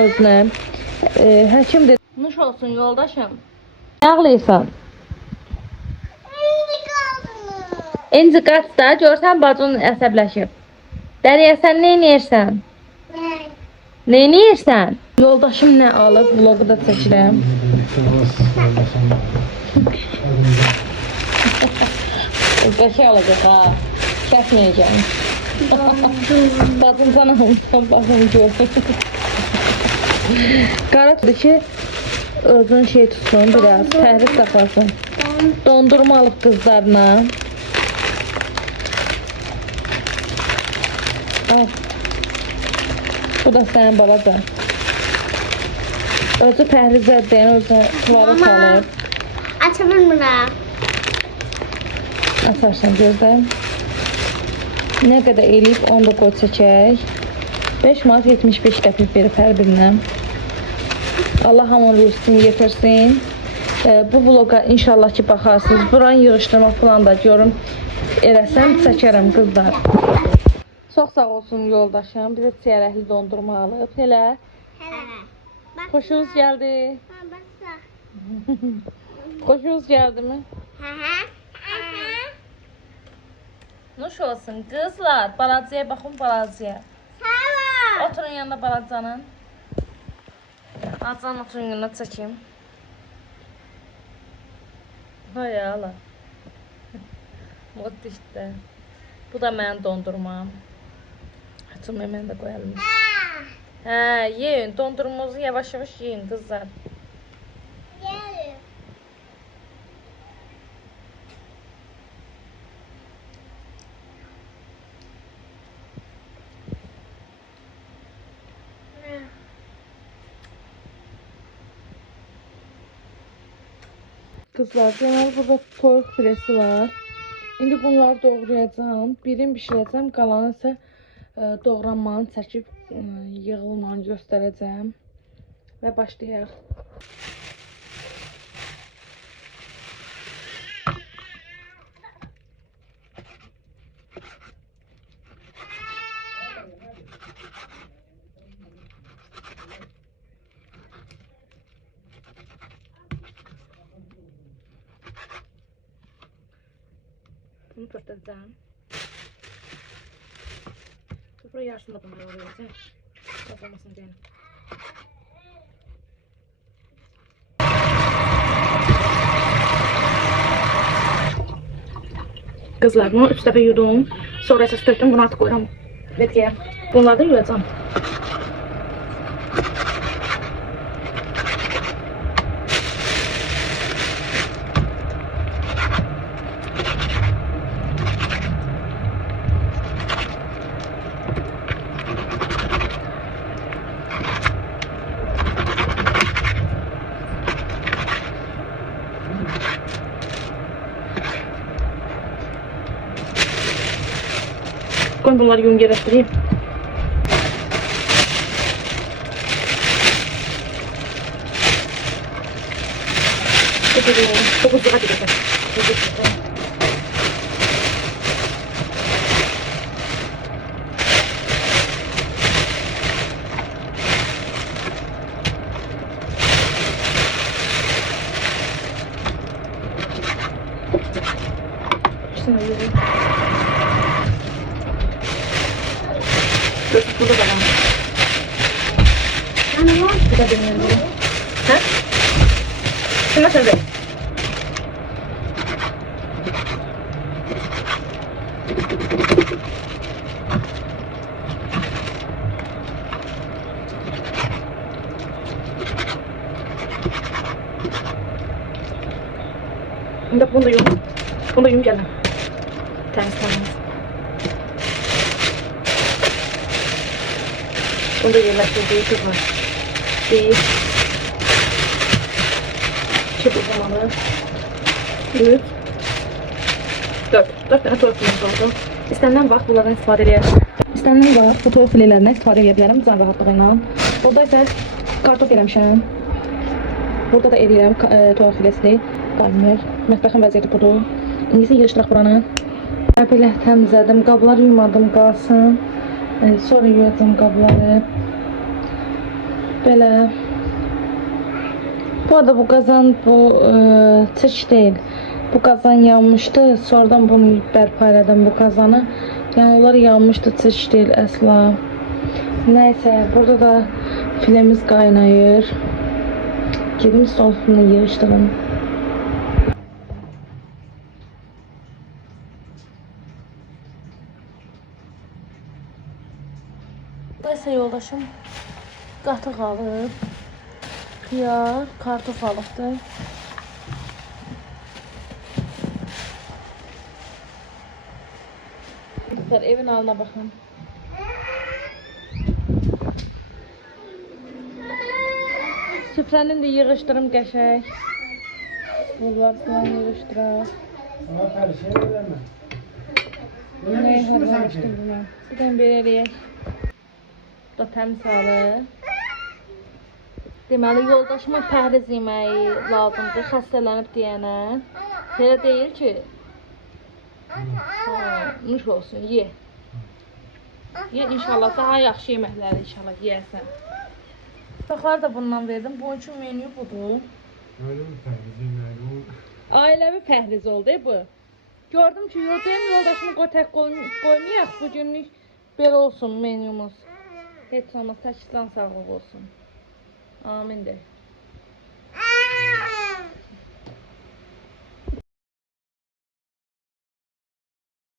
Özünə. Həkim dedi. Nuş olsun yoldaşım. Ne ağlayırsan? İnci qaç da, görsən bacın əsəbləşib. Dəriyə sən nə edirsən? Nə edirsən? Yoldaşım nə alıb, vlogu da çəkirəm. Qəşəng olacaq ha. Kəsməyəcəm. Bacım sana almışam, baxım gör. Qaradır ki, özün şey tutsun biraz, təhrik saxlasın. Dondurma alıb qızlarına. Al. Bu da sənin balaca. Özü pəhrizə deyən, özü tuvarı salır. Aça bilmirəm. Asarsan gözdən. Nə qədər eləyib, onu da qoy çəkək. 5 manat 75 qəpik verib hər birinə. Allah hamın rüzgün yetirsin. Bu vloga inşallah ki baxarsınız. Buranı yığışdırma falan da görüm. Eləsəm çəkərəm qızlar. Çox sağ olsun yoldaşım. Bizə çiyərəkli dondurma alıb. Elə. Xoşunuz gəldi. Xoşunuz gəldi mi? Nuş olsun kızlar. Balacaya bakın balacaya. Oturun yanında balacanın. Azan oturun yanına çəkeyim. Hay Allah. Mod işte. Bu da mənim dondurmam. Açım hemen de koyalım. Yiyin. Dondurmamızı yavaş yavaş yiyin kızlar. Kızlar, deməli burada toyuq filesi var. İndi bunları doğrayacağım. Birini bişirəcəm, qalanı isə doğranmanı çəkib yığılmanı göstərəcəm. Və başlayaq. Bunu pörtəcəm. Buraya yarısını da bunları orayacaq. Az olmasın deyim. Kızlar, bunu 3 dəfə yudum. Sonra isə tökdüm, bunu artıq qoyuram. Betkiyə. Bunları da yuyacağım. Koy bunları yum gerektireyim. Çok uzun hadi geçelim. Burada da var. Anne var. Bu da benim. Ha? Şuna söyle. Bunu da yum. Bunu da yum gelme. Temiz. Bunu da yerleştirdiği kızlar. 1 çubuk zamanı 3 4 tane toyuq filesi oldu. İstənilən vaxt bunlardan istifadə edir. İstənilən vaxt bu toyuq filələrindən istifadə edə bilərəm can rahatlığı ilə. Burada isə kartof eləmişəm. Burada da edirəm toyuq filesini. Qaynayır. Mətbəxin vəziyyəti budur. İndi isə yığışdıraq buranı. Belə təmizlədim. Qabları yumadım qalsın. Sonra yuyacağım qabları. Belə. Bu arada bu qazan çirk değil. Bu qazan yanmışdı. Sonradan bunu bərpa elədim bu qazanı. Yəni onlar yanmışdı, çirk değil əsla. Nəysə, burada da filemiz qaynayır. Gedim stol üstündə yığışdırım. Nəysə yoldaşım qatıq alıb, xiyar, kartof alıbdı. Evin alına baxın. Süfrənin də yığışdırım qəşəng. Bunlar falan yığışdıraq. Ama karışıyor öyle mi? Nəyi hazırlamışdım bu mən? Bir dənə belə eləyək. Bu da təmiz halı. Deməli, yoldaşıma pəhriz yeməyi lazımdır, xəstələnib deyənə. Belə deyil ki, nuş olsun, ye. Ye, inşallah daha yaxşı yeməkləri inşallah yeyərsən. Uşaqlar da bundan verdim. Bu üçün menü budur. Öyle mi karışıyor? Ailəvi pəhriz oldu bu. Gördüm ki, yoldaşımı tək qoymayaq. Bu günlük belə olsun menümüz. Heç olmaz, təkizdən sağlıq olsun. Amin de.